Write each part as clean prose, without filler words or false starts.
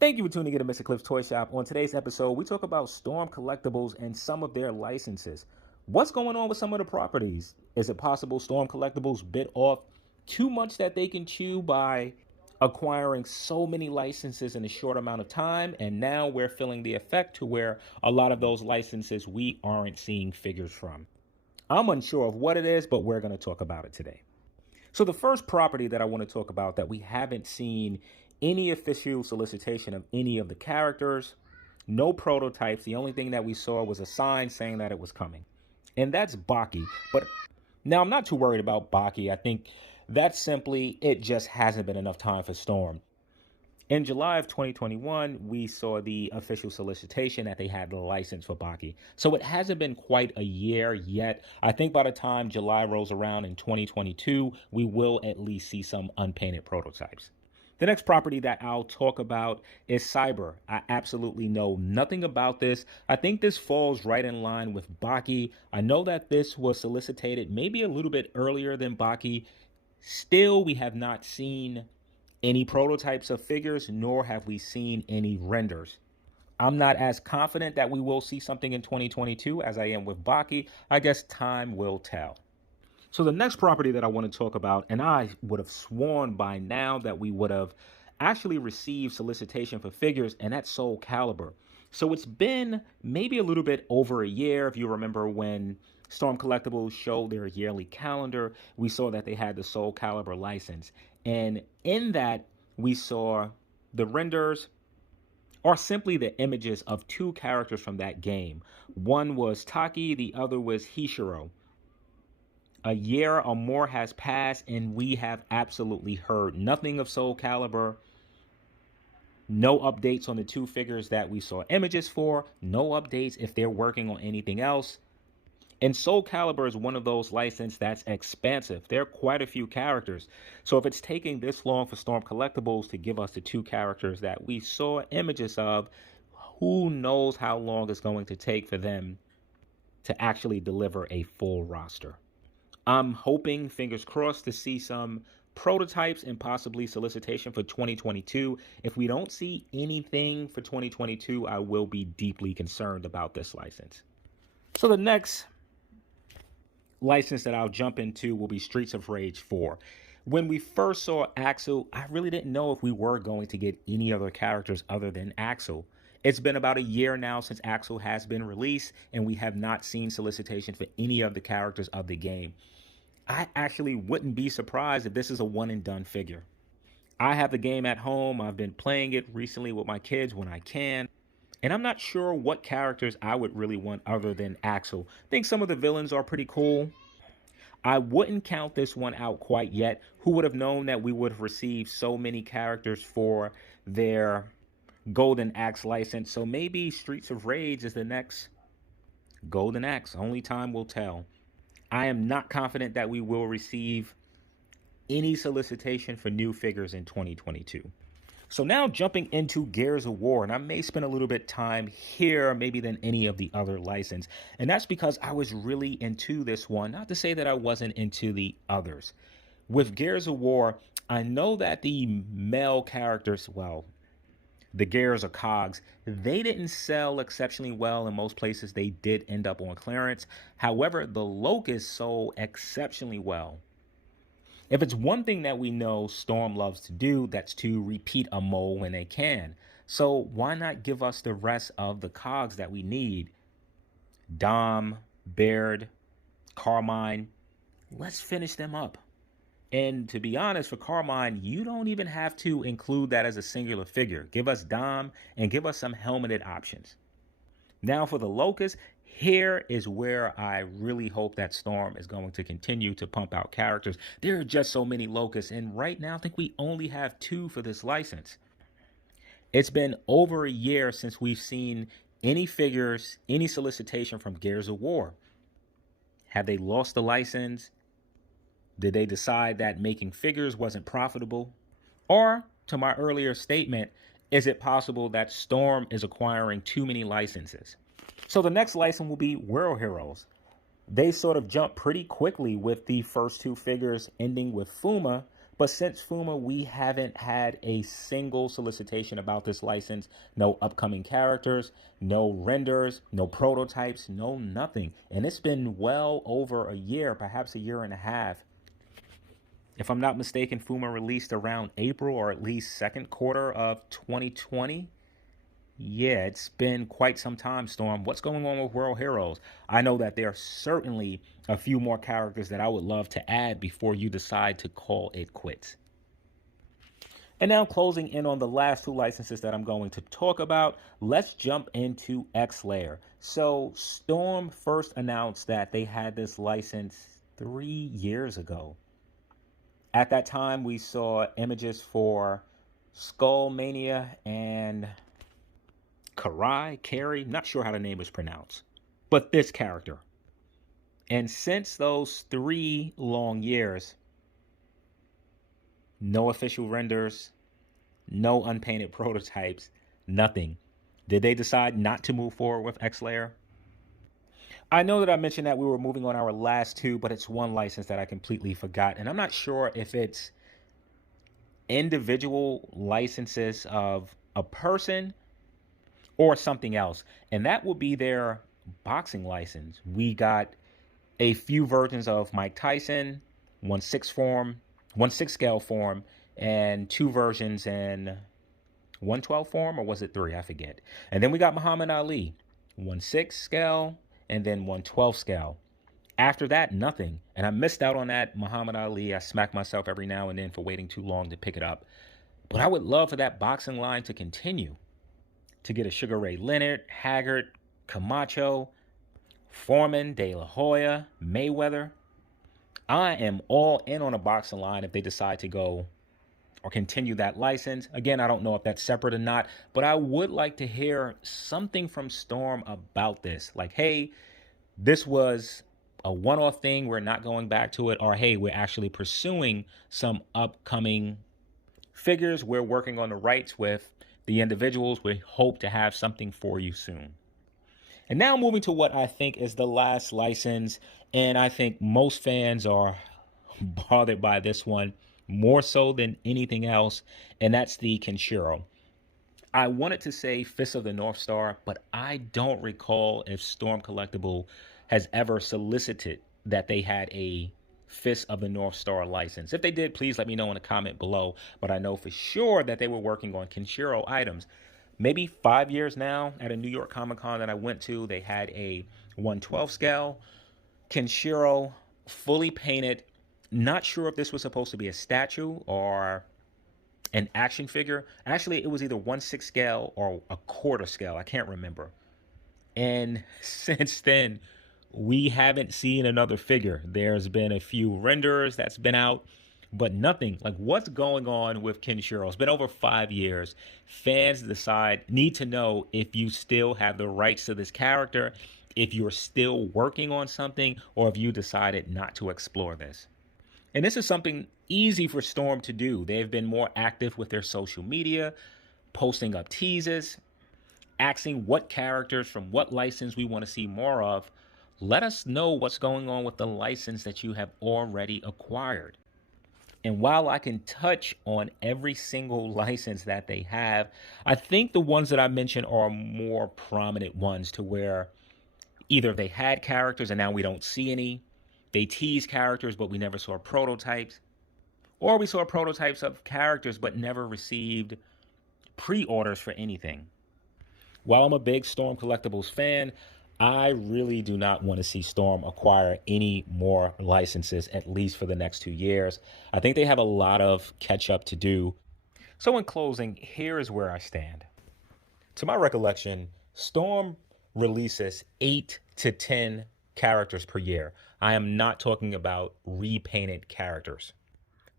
Thank you for tuning in to Mr. Cliff's Toy Shop. On today's episode, we talk about Storm Collectibles and some of their licenses. What's going on with some of the properties? Is it possible Storm Collectibles bit off too much that they can chew by acquiring so many licenses in a short amount of time? And now we're feeling the effect to where a lot of those licenses we aren't seeing figures from. I'm unsure of what it is, but we're going to talk about it today. So the first property that I want to talk about that we haven't seen any official solicitation of any of the characters, no prototypes. The only thing that we saw was a sign saying that it was coming. And that's Baki. But now I'm not too worried about Baki. I think that's simply, it just hasn't been enough time for Storm. In July of 2021, we saw the official solicitation that they had the license for Baki. So it hasn't been quite a year yet. I think by the time July rolls around in 2022, we will at least see some unpainted prototypes. The next property that I'll talk about is Cyber. I absolutely know nothing about this. I think this falls right in line with Baki. I know that this was solicited maybe a little bit earlier than Baki. Still, we have not seen any prototypes of figures, nor have we seen any renders. I'm not as confident that we will see something in 2022 as I am with Baki. I guess time will tell. So the next property that I want to talk about, and I would have sworn by now that we would have actually received solicitation for figures, and that's Soul Calibur. So it's been maybe a little bit over a year. If you remember when Storm Collectibles showed their yearly calendar, we saw that they had the Soul Calibur license. And in that, we saw the renders or simply the images of two characters from that game. One was Taki, the other was Hishiro. A year or more has passed, and we have absolutely heard nothing of Soul Calibur. No updates on the two figures that we saw images for. No updates if they're working on anything else. And Soul Calibur is one of those licenses that's expansive. There are quite a few characters. So if it's taking this long for Storm Collectibles to give us the two characters that we saw images of, who knows how long it's going to take for them to actually deliver a full roster. I'm hoping, fingers crossed, to see some prototypes and possibly solicitation for 2022. If we don't see anything for 2022, I will be deeply concerned about this license. So the next license that I'll jump into will be Streets of Rage 4. When we first saw Axel, I really didn't know if we were going to get any other characters other than Axel. It's been about a year now since Axel has been released, and we have not seen solicitation for any of the characters of the game. I actually wouldn't be surprised if this is a one and done figure. I have the game at home. I've been playing it recently with my kids when I can. And I'm not sure what characters I would really want other than Axel. I think some of the villains are pretty cool. I wouldn't count this one out quite yet. Who would have known that we would have received so many characters for their Golden Axe license? So maybe Streets of Rage is the next Golden Axe. Only time will tell. I am not confident that we will receive any solicitation for new figures in 2022. So now jumping into Gears of War, and I may spend a little bit time here maybe than any of the other license. And that's because I was really into this one, not to say that I wasn't into the others. With Gears of War, I know that the male characters, well, the gears or cogs, they didn't sell exceptionally well. In most places, they did end up on clearance. However, the Locust sold exceptionally well. If it's one thing that we know Storm loves to do, that's to repeat a mole when they can. So why not give us the rest of the cogs that we need? Dom, Baird, Carmine, let's finish them up. And to be honest, for Carmine, you don't even have to include that as a singular figure. Give us Dom and give us some helmeted options. Now for the Locust, here is where I really hope that Storm is going to continue to pump out characters. There are just so many Locusts, and right now I think we only have 2 for this license. It's been over a year since we've seen any figures, any solicitation from Gears of War. Have they lost the license? Did they decide that making figures wasn't profitable? Or, to my earlier statement, is it possible that Storm is acquiring too many licenses? So the next license will be World Heroes. They sort of jumped pretty quickly with the first 2 figures ending with Fuma, But since Fuma, we haven't had a single solicitation about this license. No upcoming characters, no renders, no prototypes, no nothing. And it's been well over a year, perhaps a year and a half. If I'm not mistaken, Fuma released around April or at least second quarter of 2020. Yeah, it's been quite some time, Storm. What's going on with World Heroes? I know that there are certainly a few more characters that I would love to add before you decide to call it quits. And now, closing in on the last two licenses that I'm going to talk about, let's jump into Xlayer. So, Storm first announced that they had this license 3 years ago. At that time, we saw images for Skullmania and Carrie, not sure how the name is pronounced, but this character. And since those 3 long years, no official renders, no unpainted prototypes, nothing. Did they decide not to move forward with Xlayer? I know that I mentioned that we were moving on our last two, but it's one license that I completely forgot. And I'm not sure if it's individual licenses of a person or something else. And that will be their boxing license. We got a few versions of Mike Tyson, 1/6 form, 1/6 scale form, and two versions in 1/12 form, or was it three? I forget. And then we got Muhammad Ali, 1/6 scale, and then 1/12 scale. After that, nothing. And I missed out on that Muhammad Ali. I smack myself every now and then for waiting too long to pick it up. But I would love for that boxing line to continue. To get a Sugar Ray Leonard, Haggard, Camacho, Foreman, De La Hoya, Mayweather. I am all in on a boxing line if they decide to go or continue that license. Again, I don't know if that's separate or not, but I would like to hear something from Storm about this. Like, hey, this was a one-off thing, we're not going back to it, or hey, we're actually pursuing some upcoming figures. We're working on the rights with the individuals. We hope to have something for you soon. And now moving to what I think is the last license, and I think most fans are bothered by this one more so than anything else, and that's the Kenshiro. I wanted to say Fist of the North Star, but I don't recall if Storm Collectible has ever solicited that they had a Fist of the North Star license. If they did, please let me know in a comment below. But I know for sure that they were working on Kenshiro items. Maybe 5 years now, at a New York Comic Con that I went to, they had a 1/12 scale Kenshiro, fully painted. Not sure if this was supposed to be a statue or an action figure. Actually, it was either 1/6 scale or a quarter scale. I can't remember. And since then, we haven't seen another figure. There's been a few renders that's been out, but nothing. Like, what's going on with Kenshiro? It's been over 5 years. Fans need to know if you still have the rights to this character, if you're still working on something, or if you decided not to explore this. And this is something easy for Storm to do. They've been more active with their social media, posting up teases, asking what characters from what license we want to see more of. Let us know what's going on with the license that you have already acquired. And while I can touch on every single license that they have, I think the ones that I mentioned are more prominent ones, to where either they had characters and now we don't see any, they tease characters but we never saw prototypes, or we saw prototypes of characters but never received pre-orders for anything. While I'm a big Storm Collectibles fan, I really do not want to see Storm acquire any more licenses, at least for the next 2 years. I think they have a lot of catch up to do. So in closing, here is where I stand. To my recollection, Storm releases 8 to 10 characters per year. I am not talking about repainted characters.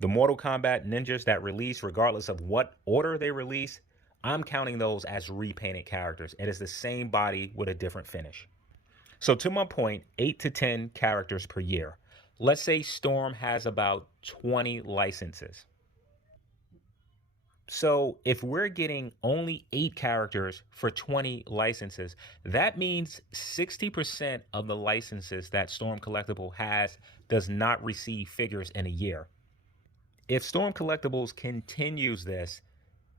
The Mortal Kombat ninjas that release, regardless of what order they release, I'm counting those as repainted characters. It is the same body with a different finish. So to my point, 8 to 10 characters per year. Let's say Storm has about 20 licenses. So if we're getting only 8 characters for 20 licenses, that means 60% of the licenses that Storm Collectible has does not receive figures in a year. If Storm Collectibles continues this,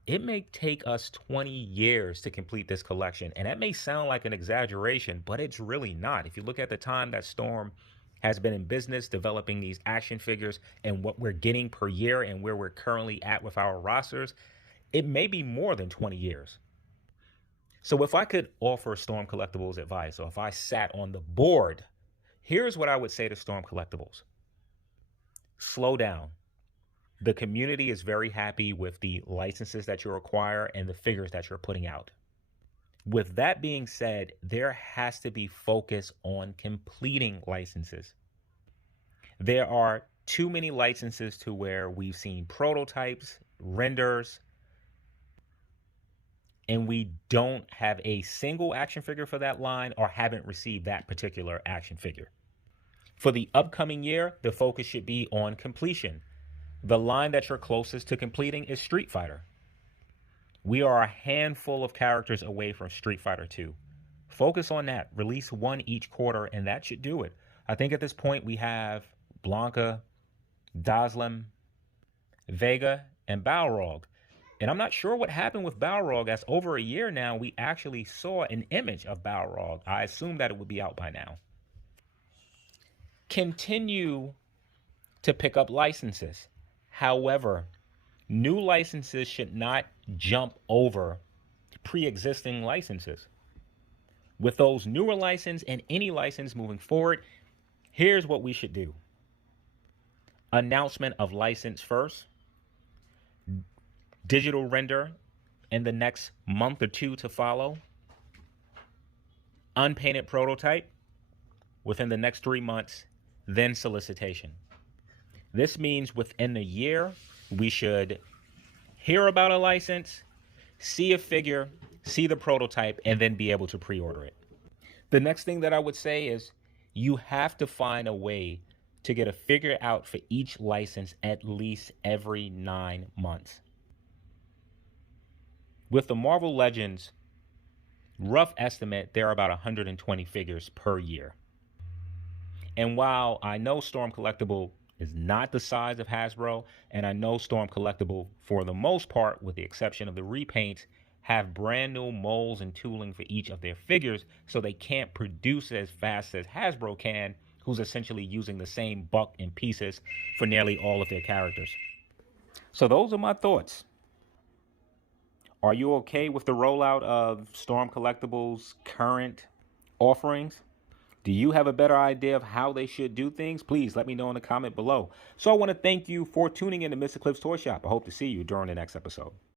it may take us 20 years to complete this collection. And that may sound like an exaggeration, but it's really not. If you look at the time that Storm has been in business developing these action figures and what we're getting per year and where we're currently at with our rosters, it may be more than 20 years. So if I could offer Storm Collectibles advice, or if I sat on the board, here's what I would say to Storm Collectibles. Slow down. The community is very happy with the licenses that you acquire and the figures that you're putting out. With that being said, there has to be focus on completing licenses. There are too many licenses to where we've seen prototypes, renders, and we don't have a single action figure for that line or haven't received that particular action figure. For the upcoming year, the focus should be on completion. The line that you're closest to completing is Street Fighter. We are a handful of characters away from Street Fighter 2. Focus on that. Release one each quarter, and that should do it. I think at this point we have Blanca, Dazlem, Vega, and Balrog. And I'm not sure what happened with Balrog, as over a year now we actually saw an image of Balrog. I assume that it would be out by now. Continue to pick up licenses. However, new licenses should not jump over pre-existing licenses. With those newer licenses and any license moving forward, here's what we should do. Announcement of license first. Digital render in the next month or two to follow. Unpainted prototype within the next 3 months, then solicitation. This means within a year, we should hear about a license, see a figure, see the prototype, and then be able to pre-order it. The next thing that I would say is you have to find a way to get a figure out for each license at least every 9 months. With the Marvel Legends, rough estimate, there are about 120 figures per year. And while I know Storm Collectible is not the size of Hasbro, and I know Storm Collectible, for the most part, with the exception of the repaints, have brand new molds and tooling for each of their figures, so they can't produce as fast as Hasbro can, who's essentially using the same buck and pieces for nearly all of their characters. So those are my thoughts. Are you okay with the rollout of Storm Collectibles' current offerings? Do you have a better idea of how they should do things? Please let me know in the comment below. So I want to thank you for tuning in to Mr. Cliff's Toy Shop. I hope to see you during the next episode.